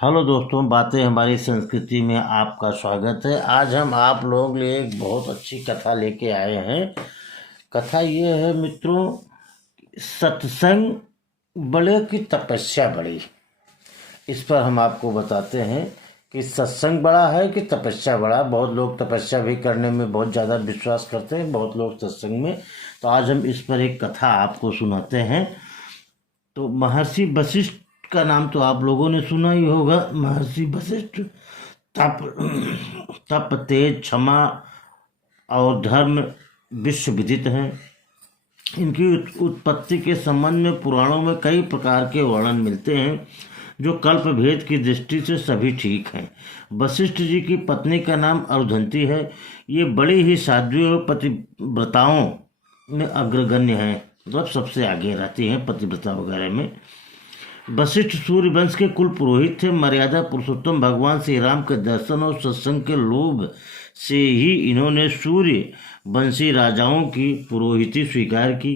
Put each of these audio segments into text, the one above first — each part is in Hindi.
हेलो दोस्तों, बातें हमारी संस्कृति में आपका स्वागत है। आज हम आप लोगों के लिए एक बहुत अच्छी कथा लेके आए हैं। कथा ये है मित्रों, सत्संग बड़े की तपस्या बड़ी। इस पर हम आपको बताते हैं कि सत्संग बड़ा है कि तपस्या बड़ा। बहुत लोग तपस्या भी करने में बहुत ज़्यादा विश्वास करते हैं, बहुत लोग सत्संग में। तो आज हम इस पर एक कथा आपको सुनाते हैं। तो महर्षि वशिष्ठ का नाम तो आप लोगों ने सुना ही होगा। महर्षि वशिष्ठ तप तप तेज क्षमा और धर्म विश्व विदित हैं। इनकी उत्पत्ति के संबंध में पुराणों में कई प्रकार के वर्णन मिलते हैं, जो कल्प भेद की दृष्टि से सभी ठीक हैं। वशिष्ठ जी की पत्नी का नाम अरुंधति है। ये बड़ी ही साध्वी और पतिव्रताओं में अग्रगण्य है, मतलब सबसे आगे रहती हैं पतिव्रता वगैरह में। वशिष्ठ सूर्य वंश के कुल पुरोहित थे। मर्यादा पुरुषोत्तम भगवान श्री राम के दर्शन और सत्संग के लोभ से ही इन्होंने सूर्य वंशी राजाओं की पुरोहिती स्वीकार की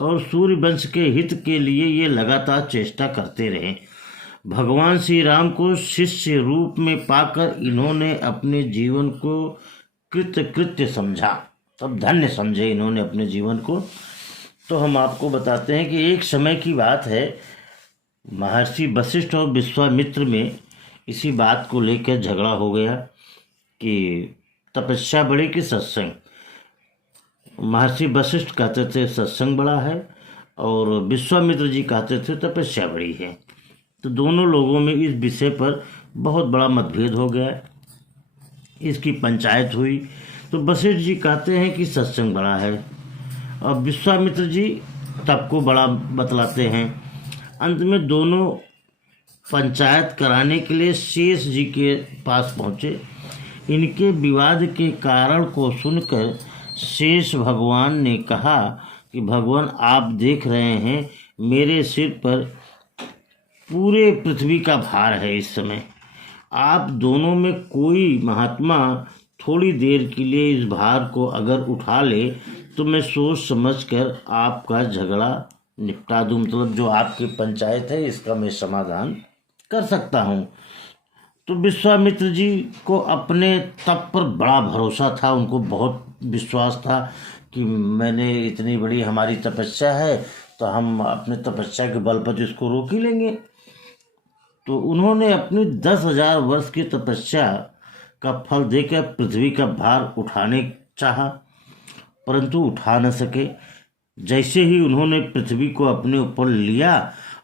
और सूर्य वंश के हित के लिए ये लगातार चेष्टा करते रहे। भगवान श्री राम को शिष्य रूप में पाकर इन्होंने अपने जीवन को कृत्य समझा, तब धन्य समझे इन्होंने अपने जीवन को। तो हम आपको बताते हैं कि एक समय की बात है, महर्षि वशिष्ठ और विश्वामित्र में इसी बात को लेकर झगड़ा हो गया कि तपस्या बड़ी कि सत्संग। महर्षि वशिष्ठ कहते थे सत्संग बड़ा है और विश्वामित्र जी कहते थे तपस्या बड़ी है। तो दोनों लोगों में इस विषय पर बहुत बड़ा मतभेद हो गया। इसकी पंचायत हुई तो वशिष्ठ जी कहते हैं कि सत्संग बड़ा है और विश्वामित्र जी तप को बड़ा बतलाते हैं। अंत में दोनों पंचायत कराने के लिए शेष जी के पास पहुँचे। इनके विवाद के कारण को सुनकर शेष भगवान ने कहा कि भगवान, आप देख रहे हैं मेरे सिर पर पूरे पृथ्वी का भार है। इस समय आप दोनों में कोई महात्मा थोड़ी देर के लिए इस भार को अगर उठा ले तो मैं सोच समझकर आपका झगड़ा निपटा दूँ, मतलब जो आपकी पंचायत है इसका मैं समाधान कर सकता हूँ। तो विश्वामित्र जी को अपने तप पर बड़ा भरोसा था। उनको बहुत विश्वास था कि मैंने इतनी बड़ी हमारी तपस्या है तो हम अपने तपस्या के बल पर इसको रोक ही लेंगे। तो उन्होंने अपनी 10,000 वर्ष की तपस्या का फल देकर पृथ्वी का भार उठाने चाहा, परंतु उठा न सके। जैसे ही उन्होंने पृथ्वी को अपने ऊपर लिया,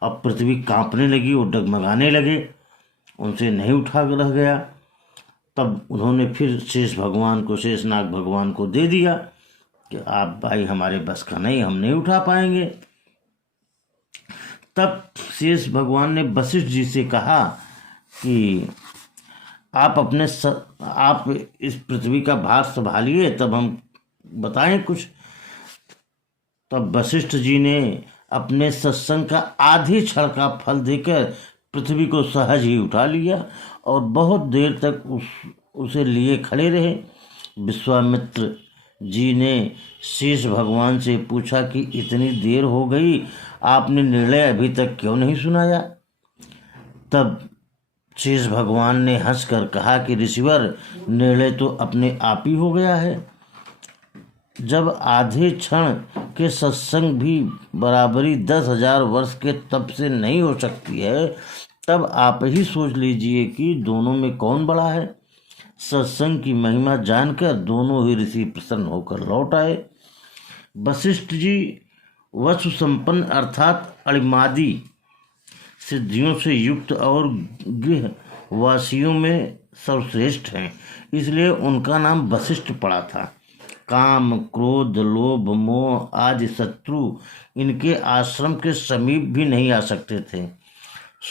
अब पृथ्वी कांपने लगी और डगमगाने लगे, उनसे नहीं उठा रह गया। तब उन्होंने फिर शेषनाग भगवान को दे दिया कि आप भाई हमारे बस का नहीं, हम नहीं उठा पाएंगे। तब शेष भगवान ने वशिष्ठ जी से कहा कि आप इस पृथ्वी का भार संभालिए, तब हम बताएं कुछ। तब वशिष्ठ जी ने अपने सत्संग का आधी क्षण का फल देकर पृथ्वी को सहज ही उठा लिया और बहुत देर तक उसे लिए खड़े रहे। विश्वामित्र जी ने शेष भगवान से पूछा कि इतनी देर हो गई, आपने निर्णय अभी तक क्यों नहीं सुनाया? तब शेष भगवान ने हंसकर कहा कि ऋषिवर, निर्णय तो अपने आप ही हो गया है। जब आधे क्षण के सत्संग भी बराबरी 10,000 वर्ष के तप से नहीं हो सकती है, तब आप ही सोच लीजिए कि दोनों में कौन बड़ा है। सत्संग की महिमा जानकर दोनों ही ऋषि प्रसन्न होकर लौट आए। वशिष्ठ जी वसु संपन्न अर्थात अणिमादि सिद्धियों से युक्त और गृहवासियों में सर्वश्रेष्ठ हैं, इसलिए उनका नाम वशिष्ठ पड़ा था। काम, क्रोध, लोभ, मोह आदि शत्रु इनके आश्रम के समीप भी नहीं आ सकते थे।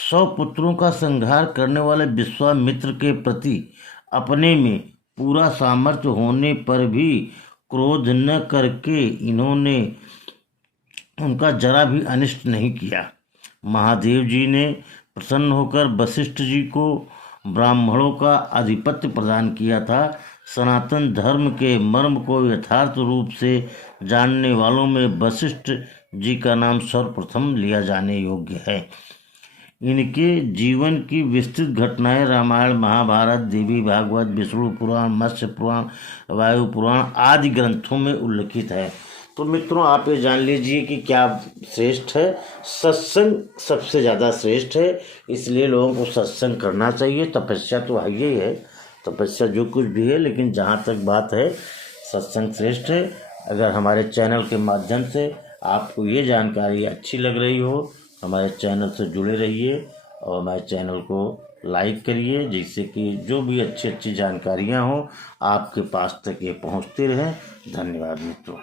100 पुत्रों का संहार करने वाले विश्वामित्र के प्रति अपने में पूरा सामर्थ्य होने पर भी क्रोध न करके इन्होंने उनका जरा भी अनिष्ट नहीं किया। महादेव जी ने प्रसन्न होकर वशिष्ठ जी को ब्राह्मणों का आधिपत्य प्रदान किया था। सनातन धर्म के मर्म को यथार्थ रूप से जानने वालों में वशिष्ठ जी का नाम सर्वप्रथम लिया जाने योग्य है। इनके जीवन की विस्तृत घटनाएं रामायण, महाभारत, देवी भागवत, विष्णु पुराण, मत्स्य पुराण, वायु पुराण आदि ग्रंथों में उल्लिखित है। तो मित्रों, आप ये जान लीजिए कि क्या श्रेष्ठ है। सत्संग सबसे ज़्यादा श्रेष्ठ है, इसलिए लोगों को सत्संग करना चाहिए। तपस्या तो है ही है, तपस्या जो कुछ भी है, लेकिन जहाँ तक बात है सत्संग श्रेष्ठ है। अगर हमारे चैनल के माध्यम से आपको ये जानकारी अच्छी लग रही हो, हमारे चैनल से जुड़े रहिए और हमारे चैनल को लाइक करिए, जिससे कि जो भी अच्छी अच्छी जानकारियाँ हों आपके पास तक ये पहुँचती रहें। धन्यवाद मित्रों।